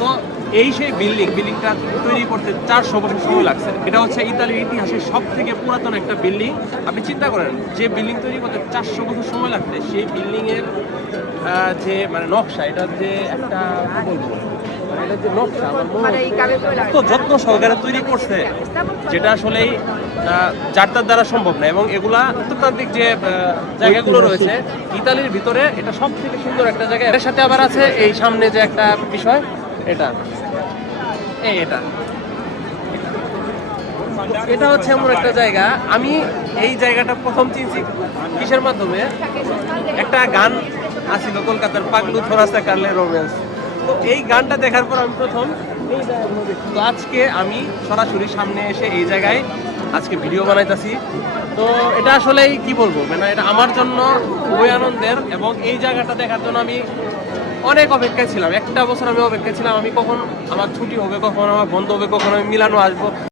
তো এই সেই বিল্ডিংটা তৈরি করতে 400 বছর সময় লাগছে। এটা হচ্ছে ইতালির ইতিহাসের সব থেকে পুরাতন একটা বিল্ডিং। আপনি চিন্তা করেন যে বিল্ডিং তৈরি করতে 400 বছর সময় লাগছে, সেই বিল্ডিং এর যে মানে নকশা, এটা যে একটা কি বলবো, মানে এটা যে নকশা আমার মনে হয় এত যত্ন সহকারে তৈরি করছে, যেটা আসলেই যার তার দ্বারা সম্ভব না। এবং এগুলা উত্তরতান্ত্রিক যে জায়গাগুলো রয়েছে ইতালির ভিতরে, এটা সব থেকে সুন্দর একটা জায়গা। এর সাথে আবার আছে এই সামনে যে একটা বিষয়, এটা এটা হচ্ছে এমন একটা জায়গা, আমি এই জায়গাটা প্রথম চিনছি কিসের মাধ্যমে, একটা গান আছিল কলকাতার পাগলু থোরাসা কারলে রোম্যান্স। তো এই গানটা দেখার পর আমি প্রথম এই জায়গাগুলো দেখছি। তো আজকে আমি সরাসরি সামনে এসে এই জায়গায় আজকে ভিডিও বানাইতেছি। তো এটা আসলেই কি বলবো, মানে এটা আমার জন্য খুবই আনন্দের। এবং এই জায়গাটা দেখার জন্য আমি অনেক অপেক্ষায় ছিলাম, একটা বছর আমি অপেক্ষায় ছিলাম, আমি কখন আমার ছুটি হবে, কখন আমার বন্ধ হবে, কখন আমি মিলানো আসবো।